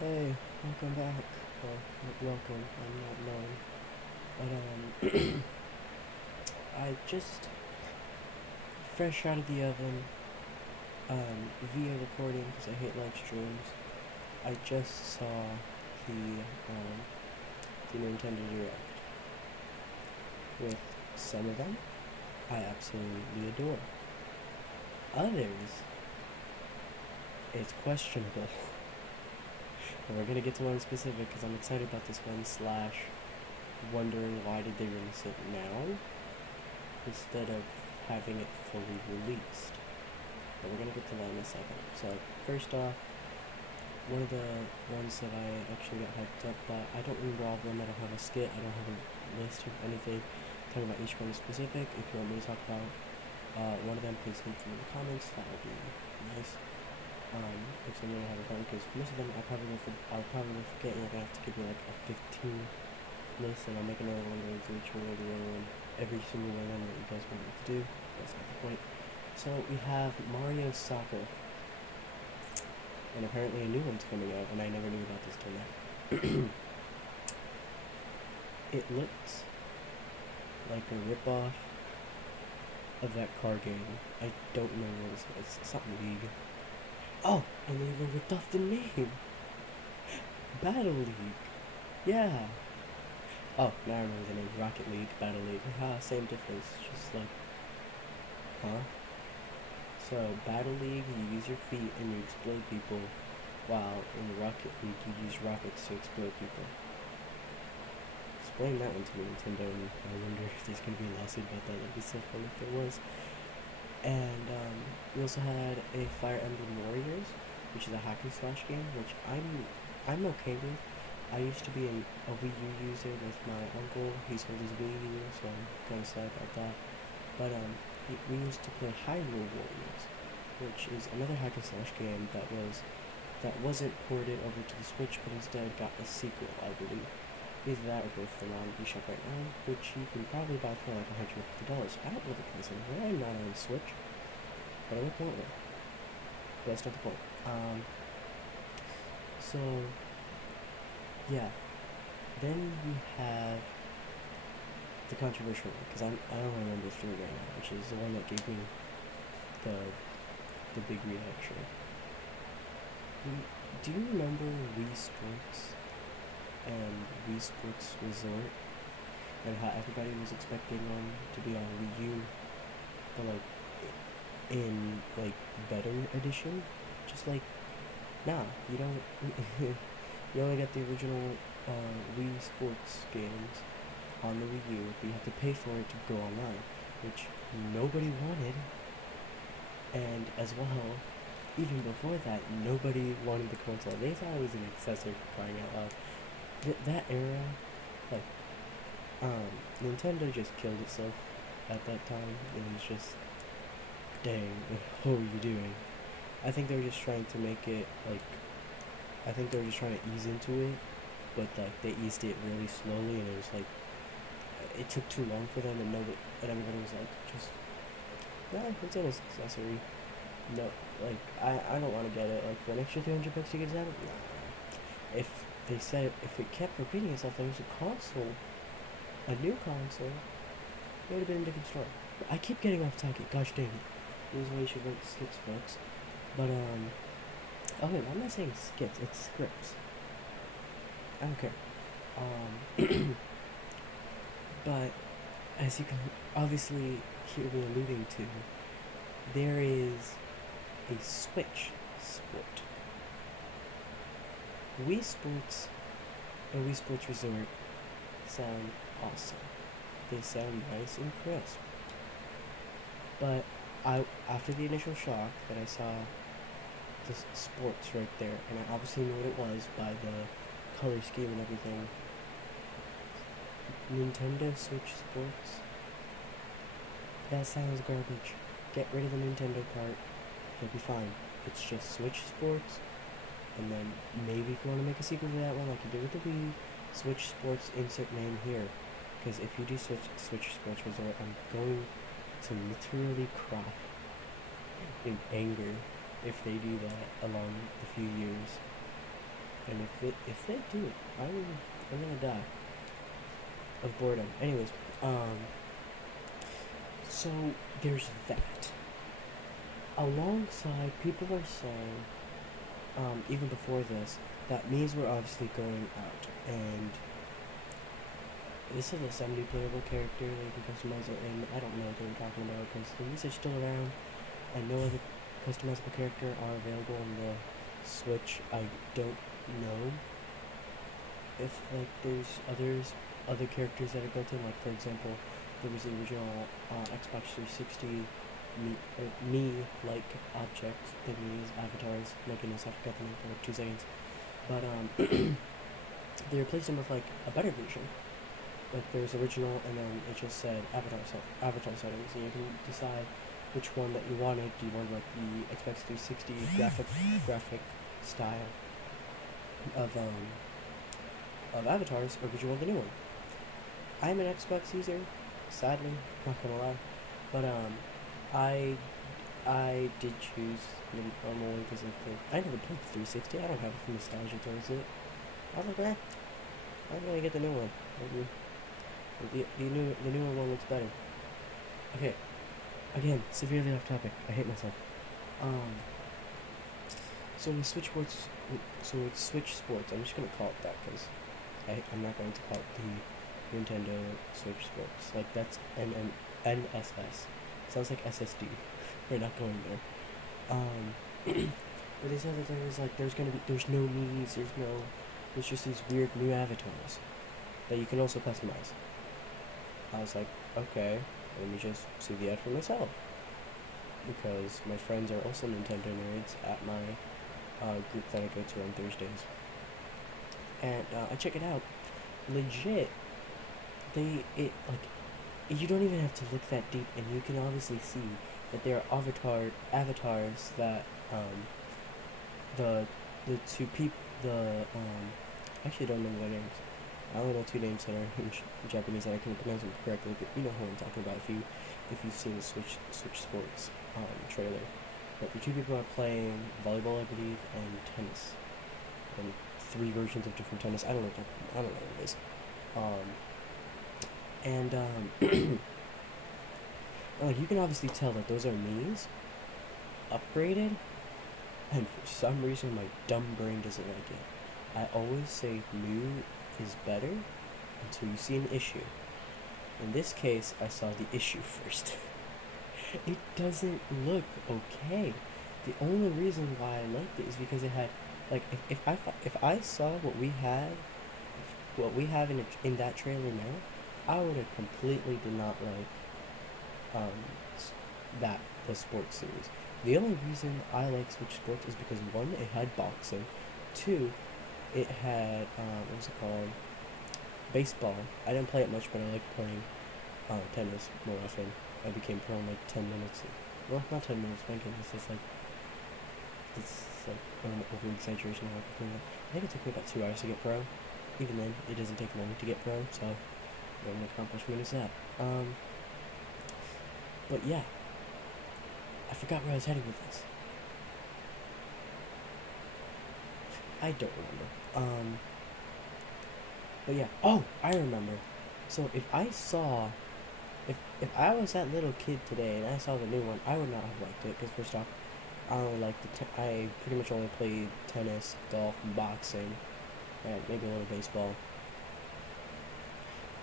Hey, welcome back. Well, not welcome, I'm not known. I just fresh out of the oven, via recording because I hate live streams. I just saw the Nintendo Direct with some of them I absolutely adore. Others, it's questionable. And we're gonna get to one specific because I'm excited about this one, slash wondering why did they release it now instead of having it fully released. But we're gonna get to that in a second. So first off, one of the ones that I actually got hyped up by, I don't remember all of them, I don't have a skit, I don't have a list of anything talking about each one in specific. If you want me to talk about one of them, please leave them in the comments, that would be nice. If someone have a comment, because most of them I'll probably forget, and you're gonna have to give me like a 15 list, and I'll make another one going to each one of the other one, every single one of them that you guys want me to do. That's not the point. So we have Mario Soccer, and apparently a new one's coming out, and I never knew about this till now. It looks like a ripoff of that car game. I don't know what it's something League. Oh, and they even ripped off the name. Battle League. Yeah. Oh, now I remember the name. Rocket League, Battle League. Haha, same difference. Just like, huh? So, Battle League, you use your feet and you explode people, while in Rocket League, you use rockets to explode people. Explain that one to me, Nintendo, and I wonder if there's gonna be a lawsuit about that. That'd be so fun if there was. And we also had a Fire Emblem Warriors, which is a hack and slash game, which I'm okay with. I used to be a Wii U user with my uncle. He sold his Wii U, so I'm kind of sad about that. But we used to play Hyrule Warriors, which is another hack and slash game that wasn't ported over to the Switch, but instead got a sequel, I believe. Either that or both of them on eShop right now, which you can probably buy for like $150. I don't really consider it. I'm not on the Switch, but I would want one. But that's not the point. So yeah. Then we have the controversial one, because I don't remember three right now, which is the one that gave me the the big reaction. Do you remember Wii Sports and Wii Sports Resort, and how everybody was expecting them to be on Wii U, but like in like better edition? Just like, nah, you don't. You only get the original Wii Sports games on the Wii U, but you have to pay for it to go online, which nobody wanted. And as well, even before that, nobody wanted the console. They thought it was an accessory for crying out loud. That era, like, Nintendo just killed itself at that time. It was just, dang, what were you doing? I think they were just trying to make it, like, I think they were just trying to ease into it, but, like, they eased it really slowly, and it was, like, it took too long for them, and everybody was like, just, yeah, it's an accessory. No, like, I don't want to get it. Like, for an extra $300 you get that? Nah. If it kept repeating itself, there was a console, a new console, it would have been a different story. But I keep getting off target, gosh dang it. This is why you should rent skits, folks. But, oh wait, why am I saying skits? It's scripts. I don't care. But, as you can obviously hear me alluding to, there is a Switch sport. Wii Sports and Wii Sports Resort sound awesome. They sound nice and crisp. But after the initial shock that I saw the sports right there, and I obviously knew what it was by the color scheme and everything. Nintendo Switch Sports? That sounds garbage. Get rid of the Nintendo part. It'll be fine. It's just Switch Sports, and then maybe if you want to make a sequel to that one, like you did with the Wii, Switch Sports, insert name here. Because if you do Switch Sports Resort, I'm going to literally cry in anger if they do that along the few years. And if they do, I'm gonna die of boredom. Anyways, so there's that. Alongside, people are saying, even before this, that memes were obviously going out, and this is a 70 playable character that you can customize it, and I don't know what they're talking about because the memes are still around, and no other customizable character are available on the Switch. I don't know if like there's other characters that are built in. Like for example, there was the original Xbox 360 me like object thingies, avatars. My goodness, I forgot the name for like 2 seconds. But they replaced them with like a better version. Like there's original, and then it just said avatar settings, and you can decide which one that you wanted. Do you want like the Xbox 360 graphic style of avatars, or would you want the new one? I'm an Xbox user, sadly, not gonna lie, but I I did choose the normal one because I never played 360. I don't have nostalgia towards it. I was like, I'm gonna get the new one. Maybe the newer one looks better. Okay, again, severely off topic. I hate myself. Um, so with Switch Sports, I'm just gonna call it that because I'm not going to call it the Nintendo Switch Sports. Like that's NSS. Sounds like SSD. We're not going there. But they said that there's no needs, there's just these weird new avatars that you can also customize. I was like, okay, let me just see the ad for myself. Because my friends are also Nintendo nerds at my group that I go to on Thursdays. And I check it out. Legit, you don't even have to look that deep, and you can obviously see that there are avatars that the two people I actually don't know their names. I only know two names that are in Japanese and I can pronounce them correctly, but you know who I'm talking about if you've seen the Switch Sports trailer. But the two people are playing volleyball, I believe, and tennis, and 3 versions of different tennis. I don't know what it is. Like you can obviously tell that those are Mii's upgraded, and for some reason my dumb brain doesn't like it. I always say new is better until you see an issue. In this case, I saw the issue first. It doesn't look okay. The only reason why I liked it is because it had, like, if I saw what we have in that trailer now, I would have completely did not like that the sports series. The only reason I like Switch Sports is because one, it had boxing, two, it had what was it called? Baseball. I didn't play it much, but I like playing tennis more often. I became pro in like 10 minutes. Well, not 10 minutes. My goodness, it's like an over exaggeration of I think it took me about 2 hours to get pro. Even then, it doesn't take long to get pro, so what an accomplishment is that. But yeah, I forgot where I was heading with this. I don't remember. But yeah. Oh, I remember. So if I was that little kid today and I saw the new one, I would not have liked it because first off, I only like I pretty much only played tennis, golf, and boxing, and maybe a little baseball.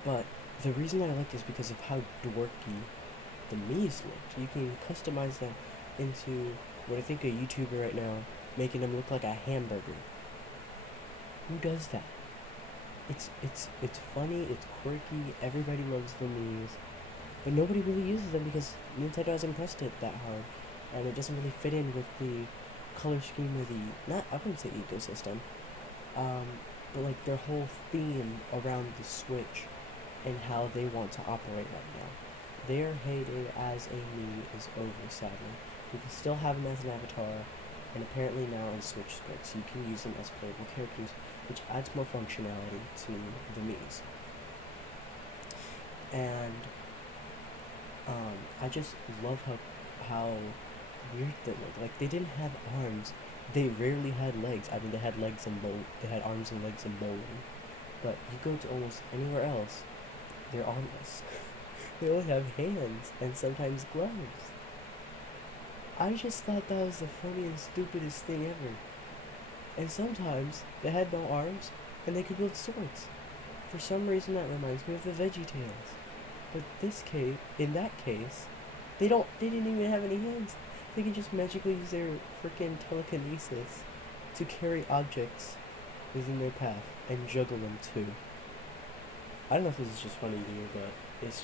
But the reason that I liked it is because of how dorky the Mii's looked. You can customize them into what I think a YouTuber right now, making them look like a hamburger. Who does that? It's funny, it's quirky, everybody loves the Mii's, but nobody really uses them because Nintendo hasn't pressed it that hard, and it doesn't really fit in with the color scheme or I wouldn't say ecosystem, but like their whole theme around the Switch and how they want to operate right now. Their heyday as a Mii is over, sadly. You can still have them as an avatar, and apparently now in Switch Sports you can use them as playable characters, which adds more functionality to the Mii's. And I just love how weird they look. Like they didn't have arms, They rarely had legs. I mean, they had legs and they had arms and legs in bowling. But you go to almost anywhere else, they're armless. They only have hands and sometimes gloves. I just thought that was the funniest, stupidest thing ever. And sometimes they had no arms and they could build swords. For some reason, that reminds me of the Veggie Tales. But in that case, they didn't even have any hands. They can just magically use their freaking telekinesis to carry objects within their path and juggle them too. I don't know if this is just funny to you, but it's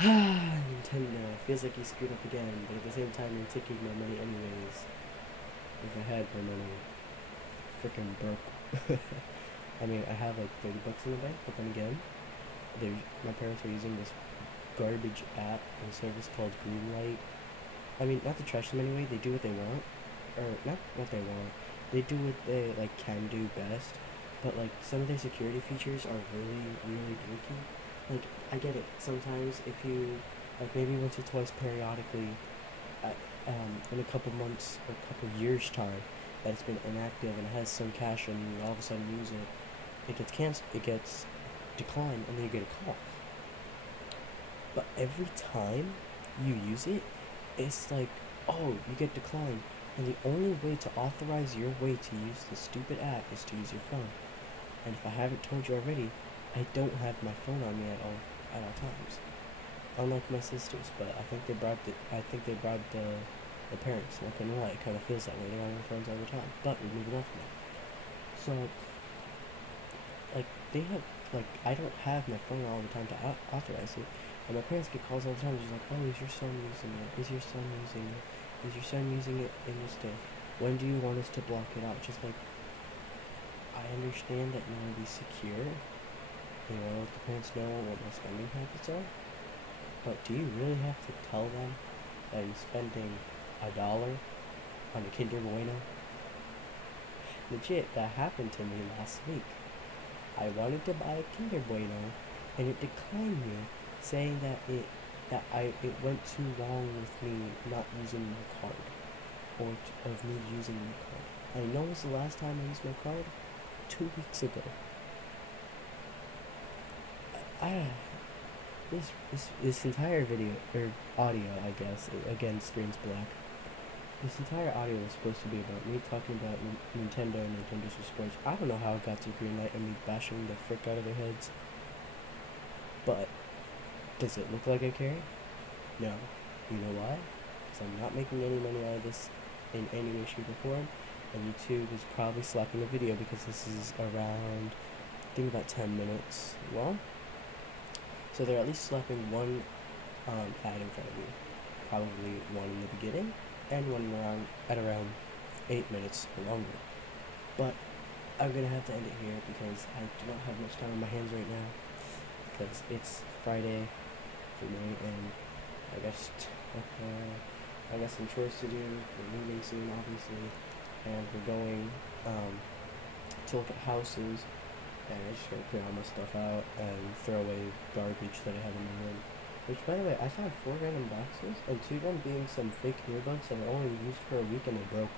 Nintendo feels like you screwed up again, but at the same time you're taking my money anyways. If I had my money, freaking broke. I mean, I have like 30 bucks in the bank, but then again, my parents are using this garbage app and service called Greenlight. I mean, not to trash them anyway, they do what they want, or not what they want. They do what they like can do best, but like some of their security features are really, really dorky. Like I get it. Sometimes if you like maybe once or twice periodically, uh, in a couple months or a couple years time, that it's been inactive and it has some cash and all of a sudden use it, it gets canceled, it gets declined, and then you get a call. But every time you use it, it's like, oh, you get declined. And the only way to authorize your way to use the stupid app is to use your phone. And if I haven't told you already, I don't have my phone on me at all times. Unlike my sisters, but I think they bribed the parents. Not gonna lie, it kind of feels that way. They're on their phones all the time. But we're moving on from that. So, like, they have like I don't have my phone all the time to authorize it. And my parents get calls all the time. Just like, oh, is your son using it? Is your son using it? Is your son using it in this day? When do you want us to block it out? Just like, I understand that you want to be secure. You want to let the parents know what my spending habits are. But do you really have to tell them that I'm spending $1 on a Kinder Bueno? Legit, that happened to me last week. I wanted to buy a Kinder Bueno, and it declined me, saying it went too long with me not using my card, of me using my card. I know it's the last time I used my card, 2 weeks ago. I this entire video or audio, I guess, again, screen's black. This entire audio was supposed to be about me talking about Nintendo and Nintendo Switch Sports. I don't know how it got to Greenlight and me bashing the frick out of their heads. But does it look like I care? No. You know why? Because I'm not making any money out of this in any way, shape, or form. And YouTube is probably slapping the video because this is around, I think, about 10 minutes long. So they're at least slapping one ad in front of you. Probably one in the beginning and one at around 8 minutes or longer. But I'm gonna have to end it here because I do not have much time on my hands right now, because it's Friday for me and I guess I got some chores to do. We're moving soon, obviously, and we're going to look at houses. And I just gotta clear all my stuff out and throw away garbage that I have in my room. Which, by the way, I found 4 random boxes, and 2 of them being some fake earbuds that I only used for a week and they broke.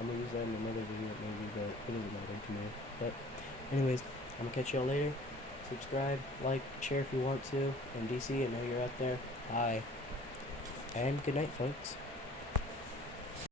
I'm gonna use that in another video maybe, but it doesn't matter to me. But anyways, I'm gonna catch y'all later. Subscribe, like, share if you want to. And DC, I know you're out there. Hi. And good night, folks.